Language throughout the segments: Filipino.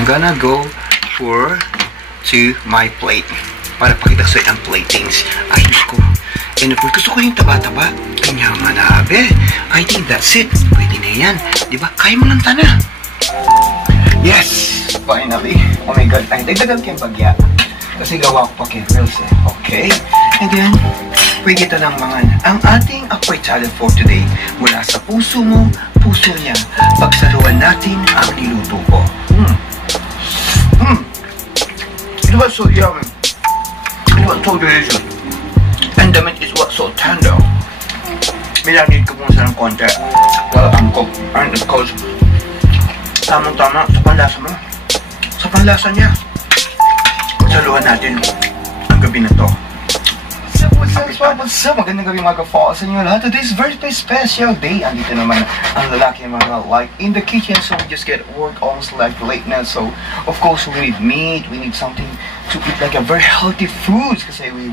I'm gonna go to my plate para pakita ko ang platings. Ay, ko. And of course, gusto ko yung taba-taba. Kanya manabe. I think that's it. Pwede na yan. Diba? Kaya mo lang tana. Yes! Finally. Oh my God. Ay, dagdagan kayong bagya. Kasi gawa ko pa kay Reels eh. Okay. And then, pwede kita ng mga ang ating apritada for today. Mula sa puso mo, puso niya. Pagsaluan natin ang niluto ko. It was so yummy. It was so delicious. And the meat is what so tender. Minanid ko muna sa ng konti. Well, ang cook. And of course, tamang-tama sa panlasa mo. Sa panlasa niya. Pagsaluhan natin ang gabi na to. What's up? Magandang gabi mga ka-fall sa inyo lahat. Today's very special day. Andito naman ang lalaki mga like in the kitchen. So we just get work almost like late na. So of course we need meat. We need something to eat like a very healthy foods. Kasi we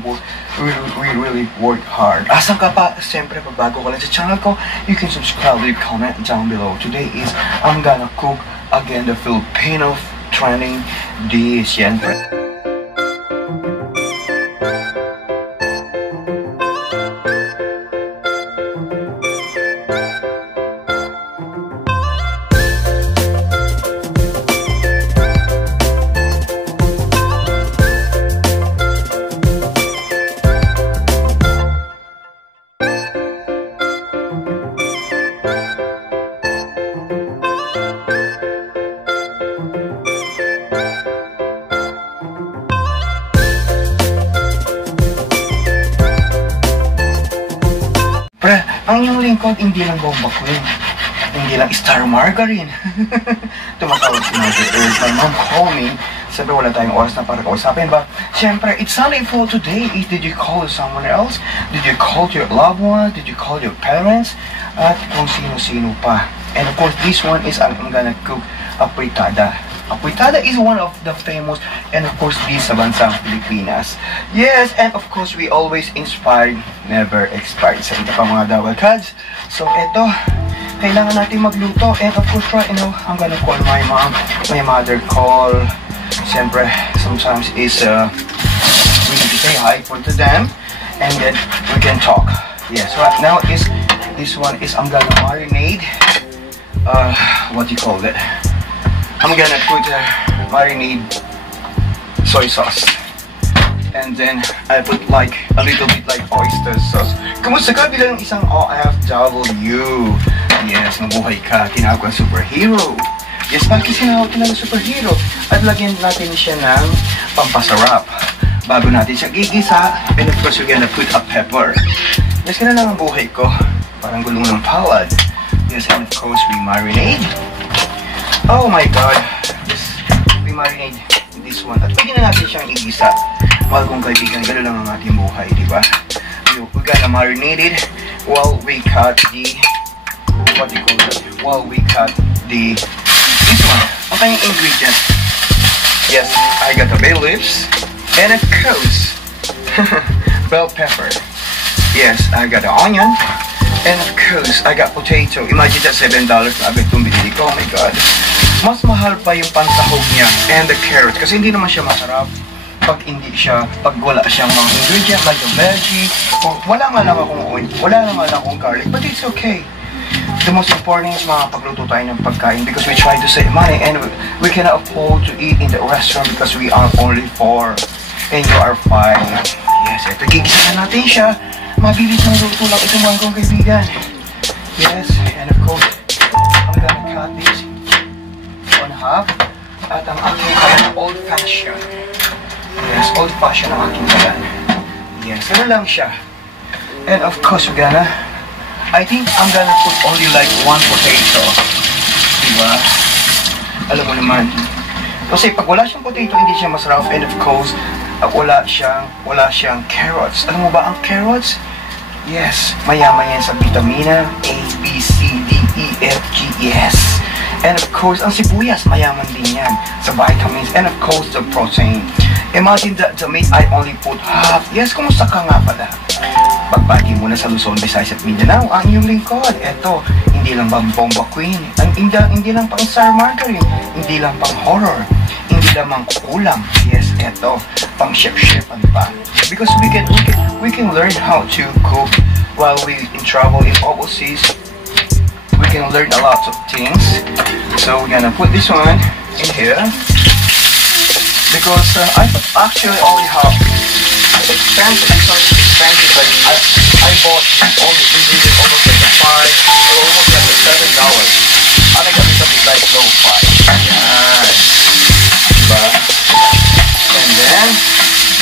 really work hard. Asan ka pa? Siyempre pag bago ka lang sa channel ko, you can subscribe, leave comment down below. Today is I'm gonna cook again the Filipino trending dish. Yan. Ang yung lingkod, hindi lang bomba queen. Hindi lang star margarine. Tumatawag si Mother Earth. My mom called me. Sabi wala tayong oras na para kausapin ba? Siyempre, it's Sunday for today. Did you call someone else? Did you call your loved one? Did you call your parents? At kung sino-sino pa. And of course, this one is I'm gonna cook apritada. Apritada is one of the famous and of course this sa bansang Pilipinas. Yes, and of course we always inspired, never expired sa ito pa mga dawal kads. So eto, kailangan natin magluto and of course right now I'm gonna call my mom, my mother call. Siyempre, sometimes is we need to say hi to them and then we can talk. Yes, right now is this one is I'm gonna marinate what do you call it? I'm gonna put marinade soy sauce. And then I put like a little bit like oyster sauce. Kamusta ka bilang isang OFW? Yes, mabuhay ka. Tinawag ko superhero. Yes, bakit sinawag ko ng superhero? At lagyan natin siya ng pampasarap. Bago natin siya gigisa. And of course, we're gonna put a pepper. Yes, ganun lang ang buhay ko. Parang gulong ng palad. Yes, and of course, we marinade. Oh my God! Yes, we marinate this one. At pwede na natin siyang igisa. Mahal kong kaibigan, gano'n lang ang ating buhay, di ba? We're gonna marinate it while we cut the, what do you call that? While we cut the, this one. Ang kanyang ingredient. Yes, I got the bay leaves and of course, bell pepper. Yes, I got the onion. And of course, I got potato. Imagine that $7 na agad itong binili ko. Oh my God. Mas mahal pa yung pansahog niya and the carrots. Kasi hindi naman siya masarap pag wala siyang mga ingredient like the veggie. Wala nga lang akong garlic. But it's okay. The most important is makapagluto tayo ng pagkain because we try to save money and we cannot afford to eat in the restaurant because we are only 4 and you are 5. Yes, ito gigisa na natin siya. Mabilis ng luto lang ito mga kong kaibigan. Yes, and of course, I'm gonna cut this on half. At ang aking kalan, old-fashioned. Yes, old-fashioned ang aking kalan. Yes, ano lang siya. And of course, I think I'm gonna put only like 1 potato. Diba? Alam mo naman. Kasi pag wala siyang potato, hindi siya masarap. And of course, wala siyang carrots. Alam mo ba ang carrots? Yes, mayaman yan sa vitamina A, B, C, D, E, F, G, yes. And of course, ang sibuyas, mayaman din yan sa vitamins. And of course, the protein. Imagine that the meat I only put half. Yes, kumusta ka nga pala? Pagbati muna sa Luzon, Visayas at Mindanao, ang iyong lingkod. Eto, hindi lang bang bomba queen, hindi lang pang star margarine, hindi lang pang horror. hindi lamang kulang. Yes, eto, pang chef-chefan pa. Because we can learn how to cook while we in travel in overseas. We can learn a lot of things. So we're gonna put this one in here. Because I actually only have expensive, it's not expensive, but I bought all the ingredients almost like a $5 or almost like a $7. I think a little bit like low $5. Yes. Diba? And then,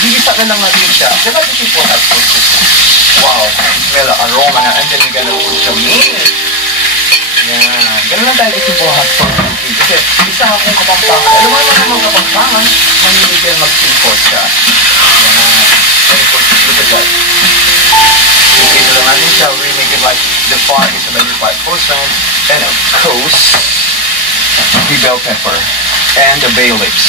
gigisa na lang natin siya. Diba this is what I'm supposed to do? Wow, smell the aroma na. And then you're gonna put some meat. Yan. Ganun lang tayo kasi po hot for cooking. Kasi isa akong kapampangan. Alam mo naman kapampangan, maninig yan mag-import siya. Yan. Look at that. Okay, so lang natin siya. We make it like the fat is 75%. And of course, the bell pepper. And the bay leaves.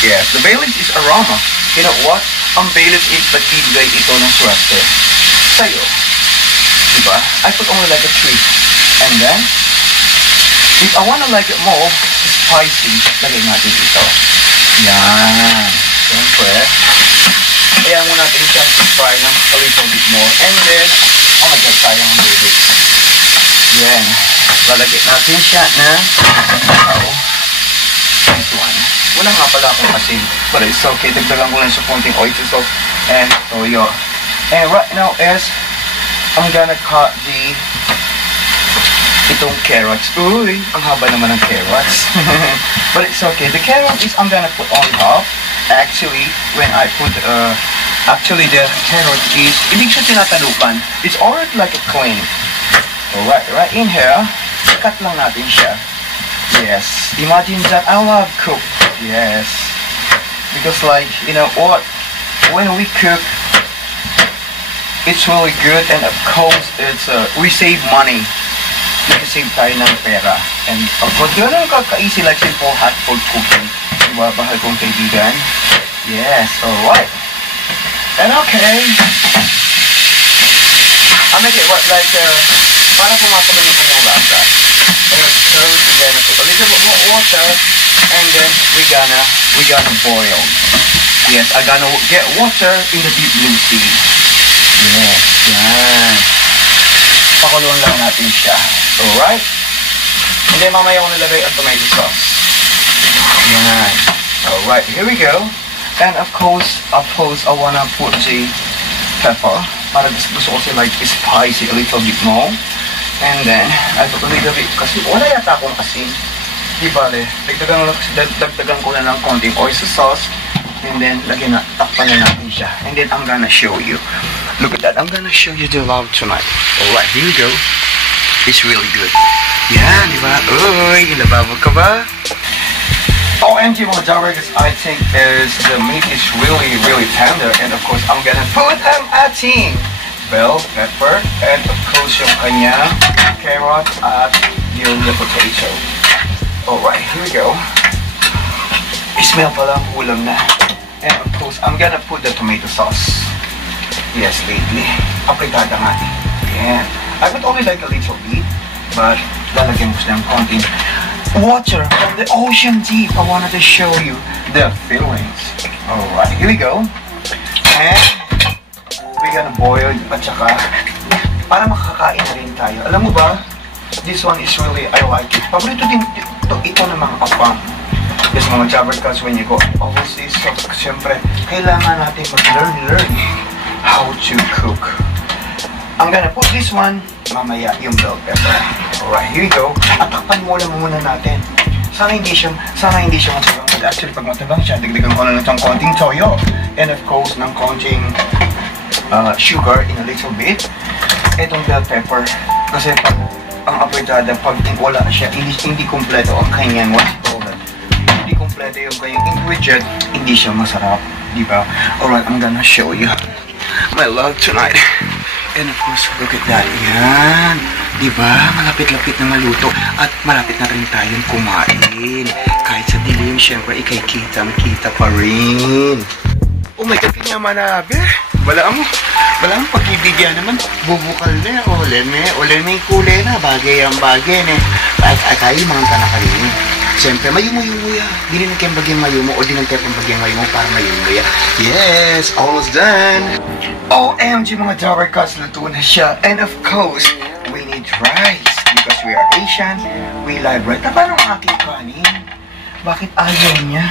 Yes, the bay leaves is aroma. You know what? Ang bay leaves is nagbibigay ito ng swerte sa'yo. Diba? I put only like a 3. And then, if I wanna like it more spicy, lagay natin ito. Yan. Siyempre. Kaya muna natin siya fry ng a little bit more. And then, oh my god, sayang ang baby. Yan. Lalagay natin siya na this one. Wala nga pala akong asin. But it's okay. Dagdagan ko lang sa konting oyster sauce and toyo. And right now is, I'm gonna cut itong carrots. Uy, ang haba naman ng carrots. But it's okay. The carrot is I'm gonna put on top. Actually, when I put, actually the carrot is, ibig siya tinatalupan. It's already like a clean. So right in here, cut lang natin siya. Yes. Imagine that I love cook. Yes. Because like, you know what, when we cook, it's really good and of course, it's, we save money. Nag-save tayo ng pera. And of course, yun ang kaka-easy like simple hot food cooking. Diba, bahal kong kaibigan? Yes, alright. And okay. I make it what, like, para pumasok na yung lasa. And so, we're gonna put a little bit more water. And then, we're gonna boil. Yes, I'm gonna get water in the deep blue sea. Yes, yan. Pakuluan lang natin siya. Alright? And then mamaya ko nilagay ang tomato sauce. Yan. Alright, here we go. And of course, I wanna put the pepper. Para gusto ko siya like spicy a little bit more. And then, I put a little bit, kasi wala yata akong asin. Di bale, dagdagan ko na ng konting oyster sauce. And then, takpan na natin siya. And then, I'm gonna show you. Look at that, I'm gonna show you the love tonight. Alright, here we go. It's really good. Yan, di ba? Uy, ilababog ka ba? OMG mga Jarvis, I think the meat is really, really tender. And of course, I'm gonna put ating bell pepper. And of course, yung kanyang carrot at yung potato. Alright, here we go. I-smell pa lang, ulam na. And of course, I'm gonna put the tomato sauce. Yes, lately. Apritada nga. Yan. I would only like a little bit, but lalagyan mo siya ng konting water from the ocean deep. I wanted to show you the feelings. Alright, here we go. And we're gonna boil at saka para makakain na rin tayo. Alam mo ba, this one is really, I like it. Paborito din ito ng mga kapang. Yes, mga Jabbercats, when you go overseas, so siyempre, kailangan natin mag-learn how to cook. I'm gonna put this one, mamaya yung bell pepper. Alright, here we go. At takpan muna natin. Sana hindi siya matibang. But actually, pag matibang siya, dagdagan ko na lang ng konting toyo. And of course, ng konting sugar in a little bit. Itong bell pepper. Kasi pag ang apritada, pag wala siya, hindi kompleto ang kanyang hindi kompleto yung kanyang ingredient, hindi siya masarap. Diba? Alright, I'm gonna show you my love tonight. And of course, look at that. Yan. Diba? Malapit-lapit na maluto. At malapit na rin tayong kumain. Kahit sa dilim, syempre, ikay kita pa rin. Oh my God, kinyamanabe. Wala mo pag-ibigyan naman. Bubukal na. Oleme yung kulay na. Bagay ang bagay na. At akayi, mga tanakayin. Siyempre, mayumo-yumo ya. Di rin kayo bagyang mayumo o di rin kayo bagyang mayumo para mayumo ya. Yes, almost done. OMG mga Tower Cuts, luto na siya. And of course, we need rice. Because we are Asian, we like rice. Na parang aking kanin. Bakit ayaw niya?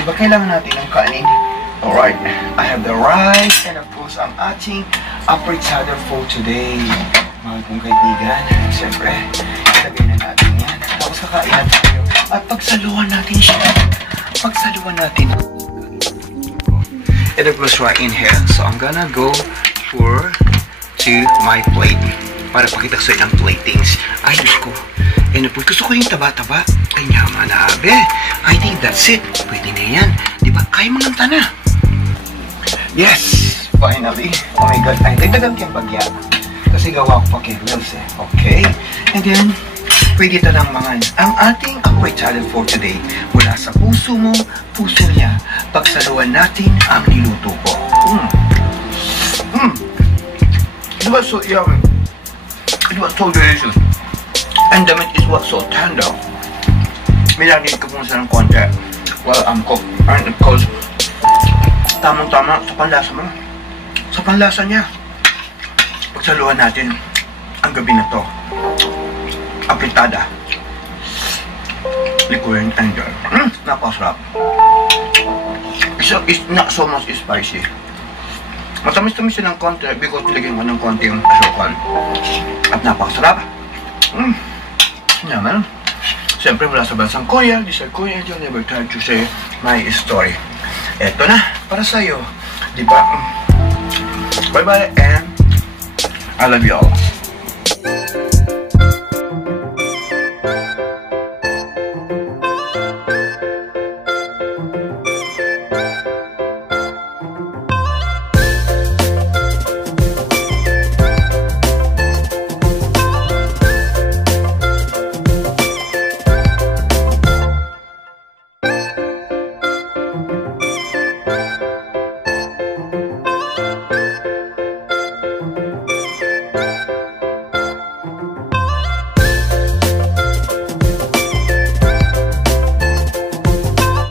Di ba kailangan natin ng kanin? Alright, I have the rice and of course ang ating apertada for today. Mga kong kaibigan, siyempre, ilagay na natin yan. Tapos kakain natin tayo. At pagsaluhan natin siya. Pagsaluhan natin. And of course, right in here. So I'm gonna go to my plate. Para pakita ko sa ilang platings. Ay, Diyos ko. And of course, gusto ko yung taba-taba. Ay, yaman na, abe. I think that's it. Pwede na yan. Diba? Kaya manganta na. Yes! Finally. Oh my God. Ay, nagdagang kang bagya. Kasi gawa ko pa kegels eh. Okay? And then, pwede ito ng mga ang ating apoy challenge for today. Mula sa puso mo, puso niya. Pagsaluan natin ang niluto ko. It was so yummy. It was so delicious. And the meat is what so tender. Nilagay ko kung saan ng konti. Well, cooked. And of course, tamang-tama sa panlasa mo. Sa panlasa niya. Pagsaluhan natin ang gabi na to. Apritada. Liquid and dry. Napasarap. It's not so much spicy. Matamis-tamis siya ng konti because nilagyan ko ng konti yung asukal. At napakasarap. Yaman. Siyempre mula sa bansang Korea, this is Korea, you'll never try to say my story. Eto na, para sa'yo. Diba? Bye-bye and I love you all.